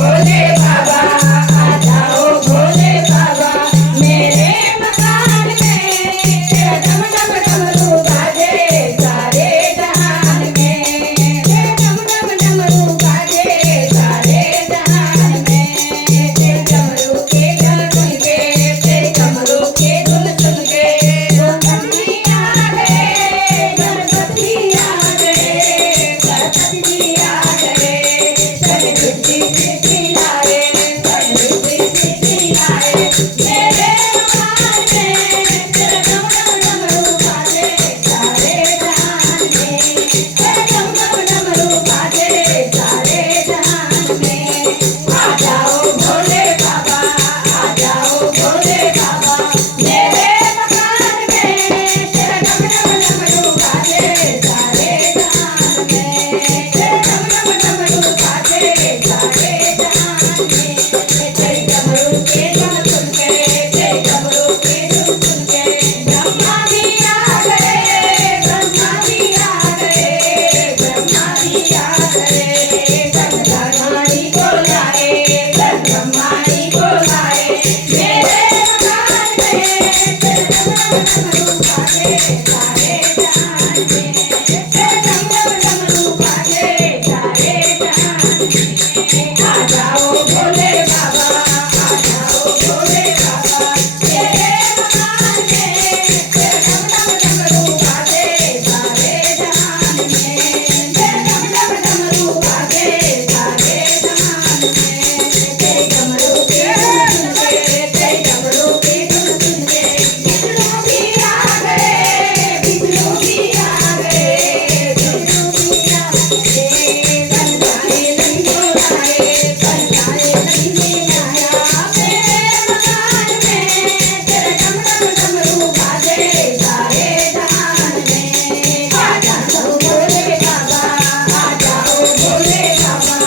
भोले बाबा आ जाओ भोले बाबा मेरे मकान में तेरा डम डम डमरू बाजे सारे जहान में तेरा डम डम डमरू बाजे सारे जहान में तेरे डमरू के धुन सुन के तेरे डमरू के धुन सुन के गणपति आ गए गणपति आ गए गणपति जी आ गए सरस्वती जी लाए सरस्वती जी लाए मेरे मकान में तेरा डम डम डमरू बाजे सारे जहान में तेरा डम डम डमरू बाजे सारे जहान में आ जाओ भोले बाबा आ जाओ भोले बाबा मेरे मकान में तेरा डम डम डमरू बाजे सारे जहान में तेरा डम डम डमरू बाजे सारे जहान में तेरे डमरू के धुन सुन के तेरे डमरू के धुन सुन के ब्रह्मा जी आ गए ब्रह्मा जी आ गए ब्रह्मा जी आ गए ब्रह्माणी को लाए ब्रह्मा जी को लाए मेरे मकान में तेरे डम डम डमरू बाजे सारे जहान में तेरे डम डम डमरू बाजे सारे जहान में आ जाओ भोले बाबा आ जाओ भोले बाबा मेरे मकान में तेरे डम डम डमरू बाजे सारे जहान में तेरे डम डम डमरू बाजे सारे जहान में तेरे डमरू के धुन सुन के तेरे डमरू के धुन सुन के विष्णु भी आ गए विष्णु भी आ गए विष्णु भी आ गए कंसारे लंगो लाए कंसारे लंगे आया मेरे मकान में तेरे डम डम डमरू बाजे सारे जहान में आ जाओ भोले बाबा आ जाओ भोले बाबा